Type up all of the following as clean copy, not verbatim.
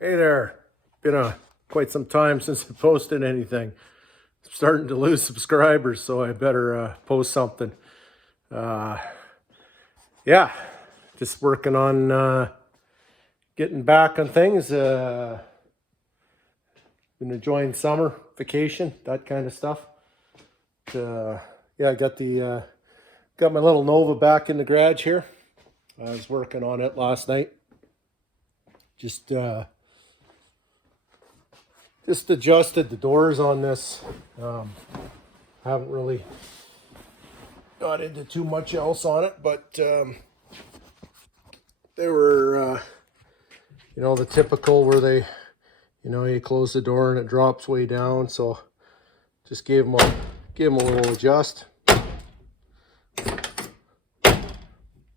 Hey there. Been quite some time since I posted anything. I'm starting to lose subscribers, so I better post something. Uh, yeah, just working on getting back on things. Been enjoying summer vacation, that kind of stuff. Yeah, I got my little Nova back in the garage here. I was working on it last night. Just uh, just adjusted the doors on this. Um, haven't really got into too much else on it, but they were, the typical where you close the door and it drops way down. So just gave them a little adjust.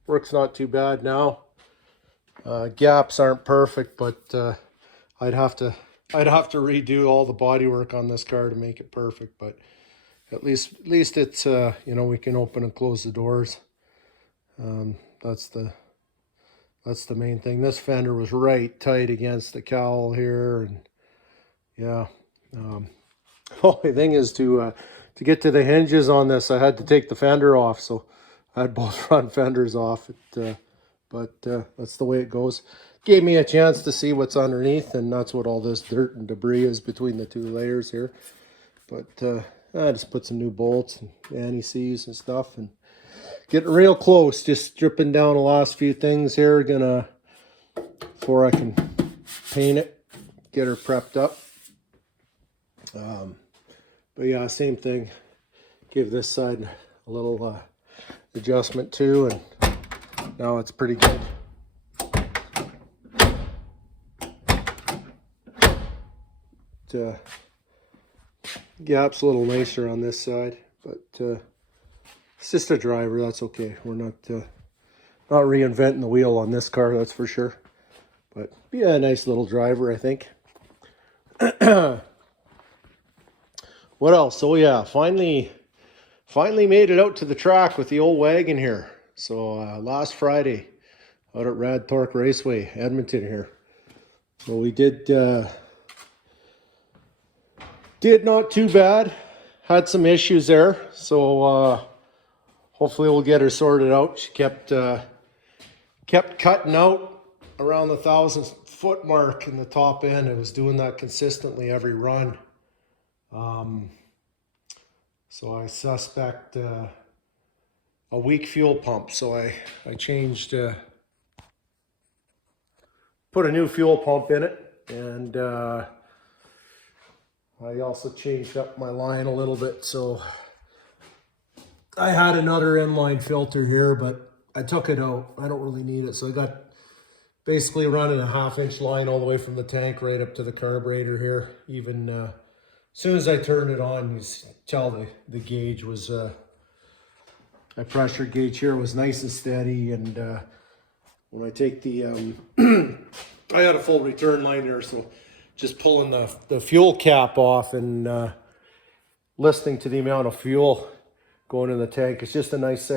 Works not too bad now. Gaps aren't perfect, but I'd have to redo all the body work on this car to make it perfect. But at least it's we can open and close the doors. That's the main thing. This fender was right tight against the cowl here, and yeah. Only thing is to get to the hinges on this, I had to take the fender off, so I had both front fenders off. But that's the way it goes. Gave me a chance to see what's underneath, and that's what all this dirt and debris is between the two layers here. But I just put some new bolts and anti-seize and stuff, and getting real close. Just stripping down the last few things here. Before I can paint it, get her prepped up. But yeah, same thing. Give this side a little adjustment too, and now it's pretty good. Gap's a little nicer on this side, but it's just a driver. That's okay. We're not reinventing the wheel on this car, that's for sure. But yeah, a nice little driver, I think. What else? So yeah, finally made it out to the track with the old wagon here. So last Friday out at Rad Torque Raceway, Edmonton here. So we did not too bad. Had some issues there, so hopefully we'll get her sorted out. She kept cutting out around the 1,000-foot mark in the top end. It was doing that consistently every run. So I suspect a weak fuel pump. So I changed, put a new fuel pump in it, and I also changed up my line a little bit. So I had another inline filter here, but I took it out. I don't really need it. So I got basically running a 1/2-inch line all the way from the tank right up to the carburetor here. Even as soon as I turned it on, you tell the gauge was, my pressure gauge here was nice and steady. And when I take the, I had a full return line there, so just pulling the fuel cap off and listening to the amount of fuel going in the tank, it's just a nice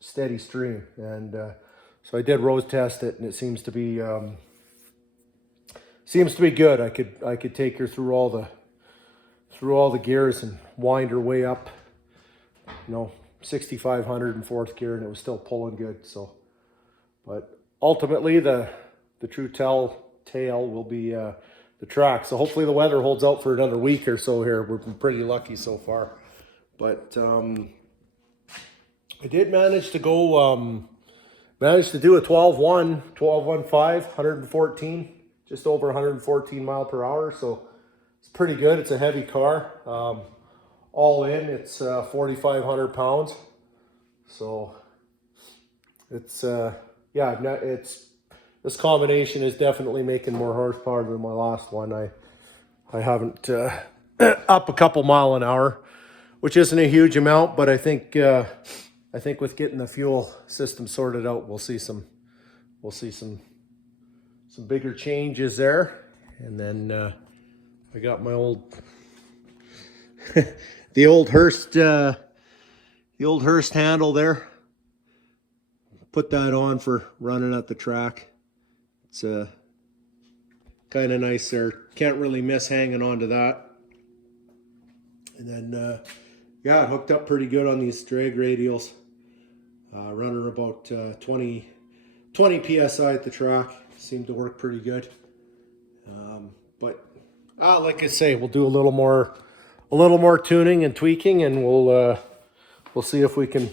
steady stream. And so I did road test it, and it seems to be good. I could take her through all the gears and wind her way up, 6,500 in fourth gear, and it was still pulling good. So, but ultimately the true tale will be the track. So hopefully the weather holds out for another week or so here. We've been pretty lucky so far. But I did manage to do a 12.1, 12.15, 114, just over 114 mile per hour. So it's pretty good. It's a heavy car. All in, it's 4,500 pounds. So it's this combination is definitely making more horsepower than my last one. I haven't up a couple mile an hour, which isn't a huge amount, but I think with getting the fuel system sorted out, we'll see some bigger changes there. And then I got my old the old Hurst handle there. Put that on for running at the track. It's kind of nice there. Can't really miss hanging on to that. And then, yeah, it hooked up pretty good on these drag radials. Running about 20 PSI at the track. Seemed to work pretty good. But like I say, we'll do a little more tuning and tweaking, and we'll see if we can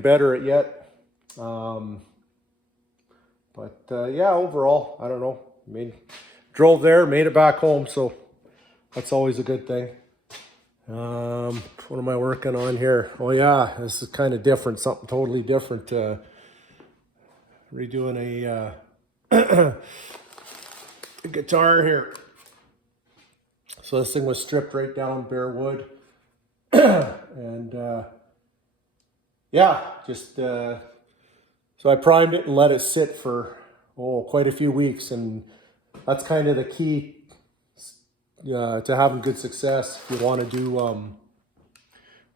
better it yet. Yeah, overall, I don't know. I mean, drove there, made it back home, so that's always a good thing. What am I working on here? Oh yeah, this is kind of different, something totally different. Redoing a guitar here. So this thing was stripped right down bare wood. And yeah, just so I primed it and let it sit for quite a few weeks, and that's kind of the key to having good success. If you want to do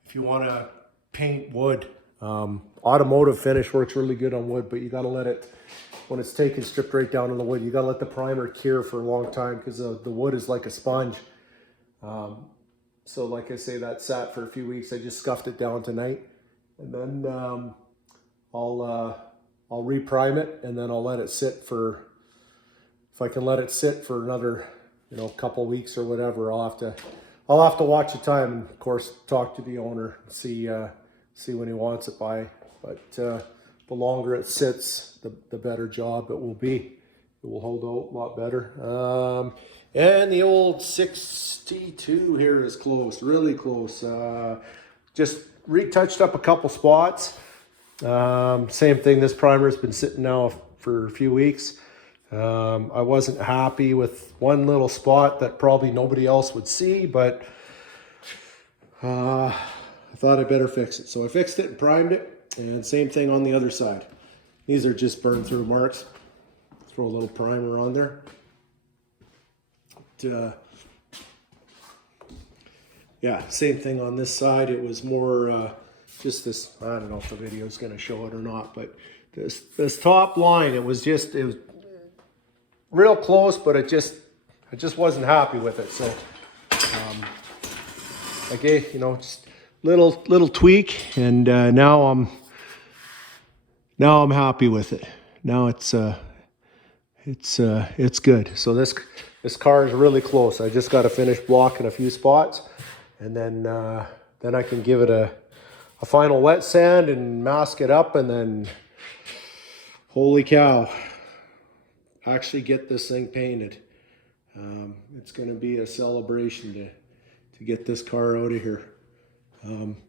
if you want to paint wood, automotive finish works really good on wood, but you got to let it, when it's taken stripped right down in the wood, you got to let the primer cure for a long time, because the wood is like a sponge. So like I say, that sat for a few weeks. I just scuffed it down tonight, and then I'll reprime it, and then I'll let it sit for, if I can let it sit for another, couple weeks or whatever. I'll have to watch the time, and of course talk to the owner, see when he wants it by. But the longer it sits, the better job it will be. It will hold out a lot better. And the old 62 here is close, really close. Just retouched up a couple spots. Same thing, this primer's been sitting now for a few weeks. I wasn't happy with one little spot that probably nobody else would see, but I thought I better fix it. So I fixed it and primed it, and same thing on the other side. These are just burned through marks. Throw a little primer on there. Yeah, same thing on this side. It was more just this, I don't know if the video is going to show it or not, but this top line, it was real close, but I just wasn't happy with it. So I gave, just little tweak, and now I'm happy with it. Now it's good. So this car is really close. I just got to finish blocking a few spots, and then I can give it a final wet sand and mask it up, and then holy cow, actually get this thing painted. It's going to be a celebration to get this car out of here.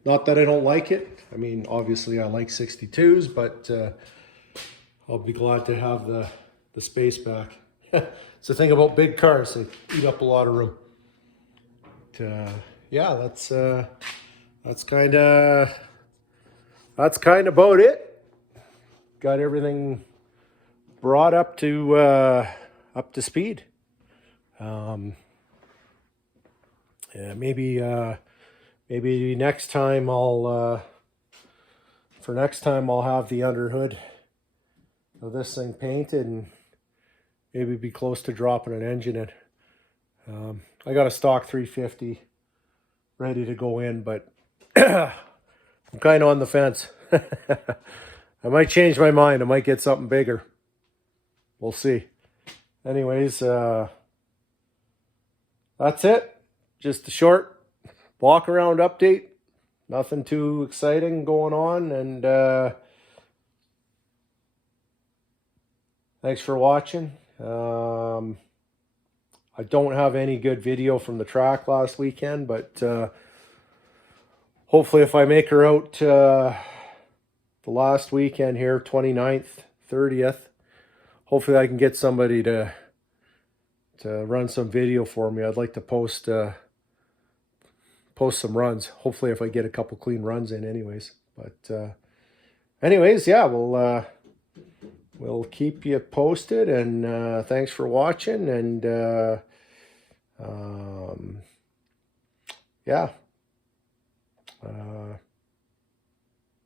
Not that I don't like it. I mean, obviously I like 62s, but I'll be glad to have the space back. It's the thing about big cars, they eat up a lot of room. Yeah, that's kind of about it. Got everything brought up to speed. Yeah, maybe next time I'll have the underhood of this thing painted, and maybe be close to dropping an engine in. I got a stock 350 ready to go in, but I'm kind of on the fence. I might change my mind. I might get something bigger. We'll see. Anyways, that's it. Just a short walk around update. Nothing too exciting going on, and thanks for watching. I don't have any good video from the track last weekend, but hopefully if I make her out the last weekend here, 29th, 30th, hopefully I can get somebody to run some video for me. I'd like to post some runs. Hopefully if I get a couple clean runs in anyways. But anyways, yeah, we'll keep you posted, and thanks for watching, and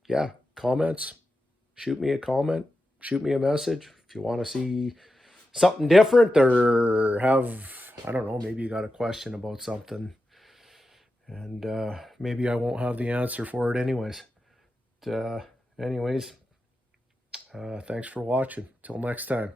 yeah, comments, shoot me a comment, shoot me a message if you want to see something different, or have, I don't know, maybe you got a question about something, and maybe I won't have the answer for it anyways. But, anyways, thanks for watching. Till next time.